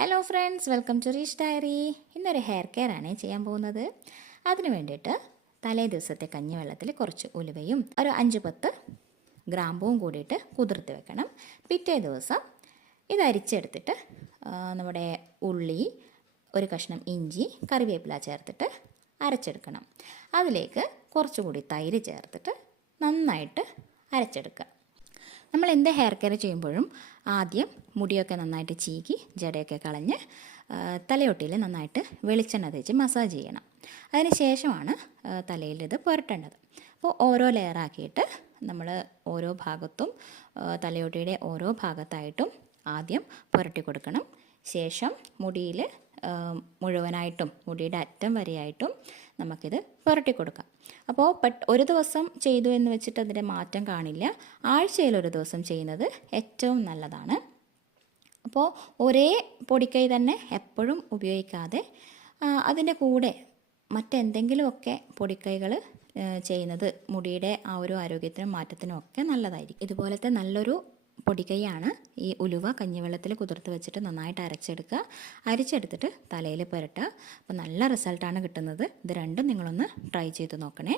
Hello friends, welcome to റീഷ് diary. ഇന്നൊരു hair care ആണ് ചെയ്യാൻ പോകുന്നത്. അതിന് വേണ്ടിയിട്ട് തലേ ദിവസത്തെ കഞ്ഞിവെള്ളത്തിൽ കുറച്ച് ഉലുവയും ഒരു 5-10 ഗ്രാമ്പൂവും കൂടിയിട്ട് കുതിർത്ത് വെക്കണം. പിറ്റേ ദിവസം ഇത് അരിച്ചെടുത്തിട്ട് നമ്മുടെ ഉള്ളി, ഒരു കഷ്ണം ഇഞ്ചി, കറിവേപ്പില ചേർത്തിട്ട് അരച്ചെടുക്കണം. അതിലേക്ക് കുറച്ചുകൂടി തൈര് ചേർത്തിട്ട് നന്നായിട്ട് അരച്ചെടുക്കുക. നമ്മൾ എന്ത് ഹെയർ കെയർ ചെയ്യുമ്പോഴും ആദ്യം മുടിയൊക്കെ നന്നായിട്ട് ചീകി ജടയൊക്കെ കളഞ്ഞ് തലയൊട്ടിയിൽ നന്നായിട്ട് വെളിച്ചെണ്ണ തേച്ച് മസാജ് ചെയ്യണം. അതിന് ശേഷമാണ് തലയിൽ ഇത് പുരട്ടേണ്ടത്. അപ്പോൾ ഓരോ ലെയറാക്കിയിട്ട് നമ്മൾ ഓരോ ഭാഗത്തും തലയൊട്ടിയുടെ ഓരോ ഭാഗത്തായിട്ടും ആദ്യം പുരട്ടി കൊടുക്കണം. ശേഷം മുടിയിൽ മുഴുവനായിട്ടും മുടിയുടെ അറ്റം വരെയായിട്ടും നമുക്കിത് പുരട്ടി കൊടുക്കാം. അപ്പോൾ ഒരു ദിവസം ചെയ്തു എന്ന് വെച്ചിട്ട് അതിൻ്റെ മാറ്റം കാണില്ല. ആഴ്ചയിലൊരു ദിവസം ചെയ്യുന്നത് ഏറ്റവും നല്ലതാണ്. അപ്പോൾ ഒരേ പൊടിക്കൈ തന്നെ എപ്പോഴും ഉപയോഗിക്കാതെ അതിൻ്റെ കൂടെ മറ്റെന്തെങ്കിലുമൊക്കെ പൊടിക്കൈകൾ ചെയ്യുന്നത് മുടിയുടെ ആ ഒരു ആരോഗ്യത്തിനും മാറ്റത്തിനും ഒക്കെ നല്ലതായിരിക്കും. ഇതുപോലത്തെ നല്ലൊരു പൊടിക്കൈയാണ് ഈ ഉലുവ കഞ്ഞിവെള്ളത്തിൽ കുതിർത്ത് വെച്ചിട്ട് നന്നായിട്ട് അരിച്ചെടുത്തിട്ട് തലയിൽ പുരട്ടുക. അപ്പോൾ നല്ല റിസൾട്ടാണ് കിട്ടുന്നത്. ഇത് രണ്ടും നിങ്ങളൊന്ന് ട്രൈ ചെയ്ത് നോക്കണേ.